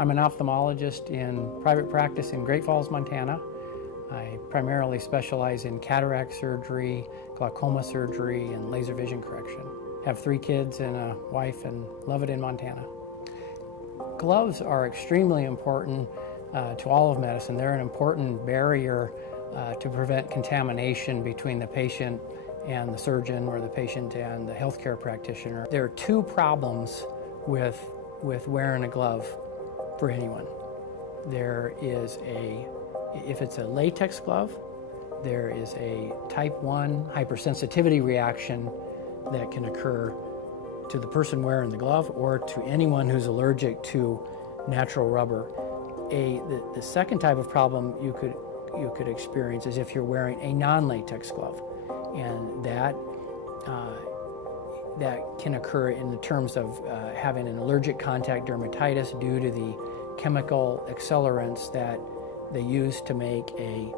I'm an ophthalmologist in private practice in Great Falls, Montana. I primarily specialize in cataract surgery, glaucoma surgery, and laser vision correction. I have 3 kids and a wife and love it in Montana. Gloves are extremely important to all of medicine. They're an important barrier to prevent contamination between the patient and the surgeon, or the patient and the healthcare practitioner. There are 2 problems with wearing a glove for anyone. There is if it's a latex glove, there is a type 1 hypersensitivity reaction that can occur to the person wearing the glove or to anyone who's allergic to natural rubber. The second type of problem you could experience is if you're wearing a non-latex glove, and that can occur in the terms of having an allergic contact dermatitis due to the chemical accelerants that they use to make a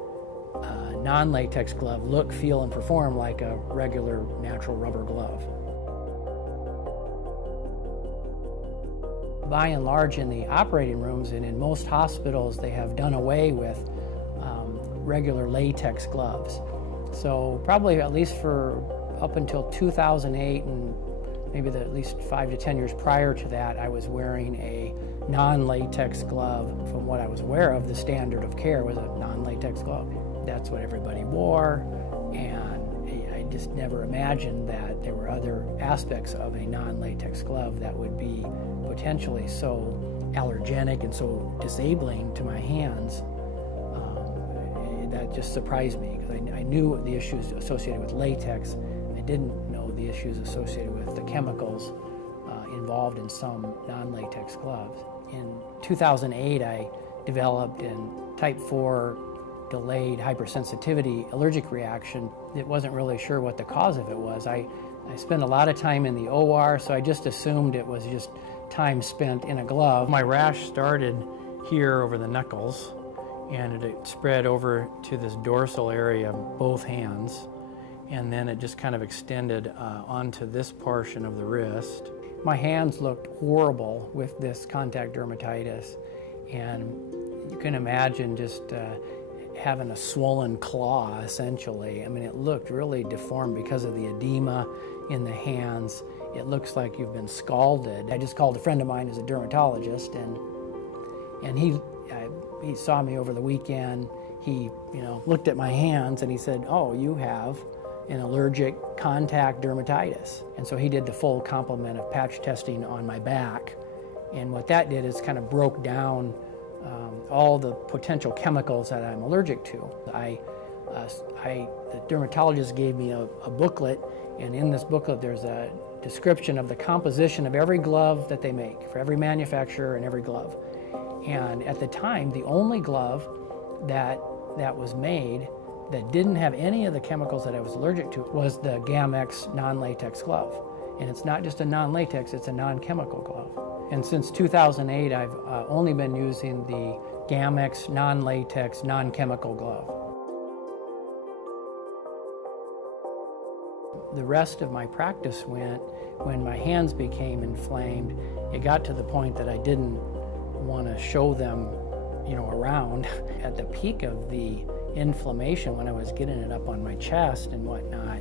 non-latex glove look, feel, and perform like a regular natural rubber glove. By and large, in the operating rooms and in most hospitals, they have done away with regular latex gloves. So probably at least for up until 2008 and maybe at least 5 to 10 years prior to that, I was wearing a non-latex glove. From what I was aware of, the standard of care was a non-latex glove. That's what everybody wore, and I just never imagined that there were other aspects of a non-latex glove that would be potentially so allergenic and so disabling to my hands. That just surprised me, because I knew the issues associated with latex. I didn't know the issues associated with the chemicals involved in some non-latex gloves. In 2008, I developed a type 4 delayed hypersensitivity allergic reaction. It wasn't really sure what the cause of it was. I spent a lot of time in the OR, so I just assumed it was just time spent in a glove. My rash started here over the knuckles, and it spread over to this dorsal area of both hands, and then it just kind of extended onto this portion of the wrist. My hands looked horrible with this contact dermatitis, and you can imagine just having a swollen claw, essentially. I mean, it looked really deformed because of the edema in the hands. It looks like you've been scalded. I just called a friend of mine who's a dermatologist, and he saw me over the weekend. He looked at my hands and he said, "Oh, you have an allergic contact dermatitis." And so he did the full complement of patch testing on my back, and what that did is kind of broke down all the potential chemicals that I'm allergic to. The dermatologist gave me a booklet, and in this booklet there's a description of the composition of every glove that they make, for every manufacturer and every glove. And at the time, the only glove that was made that didn't have any of the chemicals that I was allergic to was the Gamex non-latex glove. And it's not just a non-latex, it's a non-chemical glove. And since 2008, I've only been using the Gamex non-latex, non-chemical glove. The rest of my practice went when my hands became inflamed. It got to the point that I didn't want to show them, around. At the peak of the inflammation, when I was getting it up on my chest and whatnot,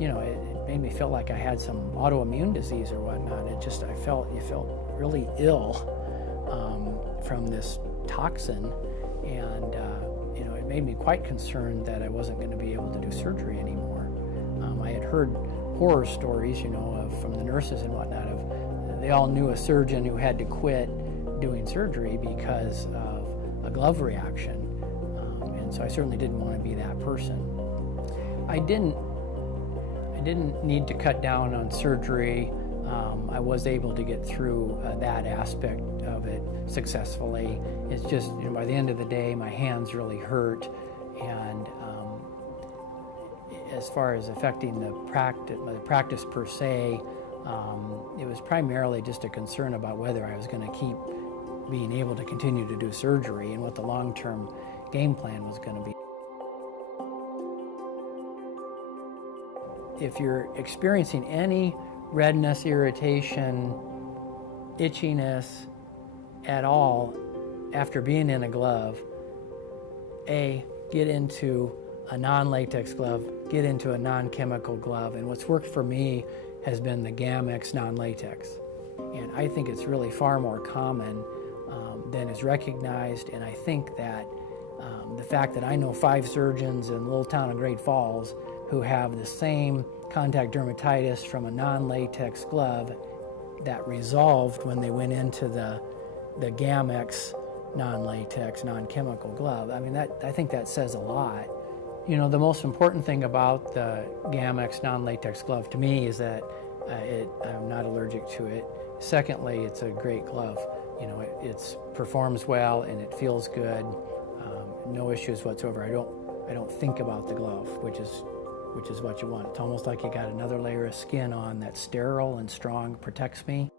it made me feel like I had some autoimmune disease or whatnot. You felt really ill from this toxin, and it made me quite concerned that I wasn't going to be able to do surgery anymore. I had heard horror stories, from the nurses and whatnot, they all knew a surgeon who had to quit doing surgery because of a glove reaction, and so I certainly didn't want to be that person. I didn't need to cut down on surgery. I was able to get through that aspect of it successfully. It's just, by the end of the day, my hands really hurt, and as far as affecting the practice per se, it was primarily just a concern about whether I was going to keep being able to continue to do surgery and what the long-term game plan was going to be. If you're experiencing any redness, irritation, itchiness at all, after being in a glove, get into a non-latex glove, get into a non-chemical glove. And what's worked for me has been the Gamex non-latex. And I think it's really far more common than is recognized. And I think that the fact that I know 5 surgeons in the little town of Great Falls who have the same contact dermatitis from a non-latex glove that resolved when they went into the Gamex non-latex, non-chemical glove. I mean, I think that says a lot. You know, the most important thing about the Gamex non-latex glove to me is that I'm not allergic to it. Secondly, it's a great glove. You know, it performs well and it feels good. No issues whatsoever. I don't think about the glove, which is what you want. It's almost like you got another layer of skin on that's sterile and strong, protects me.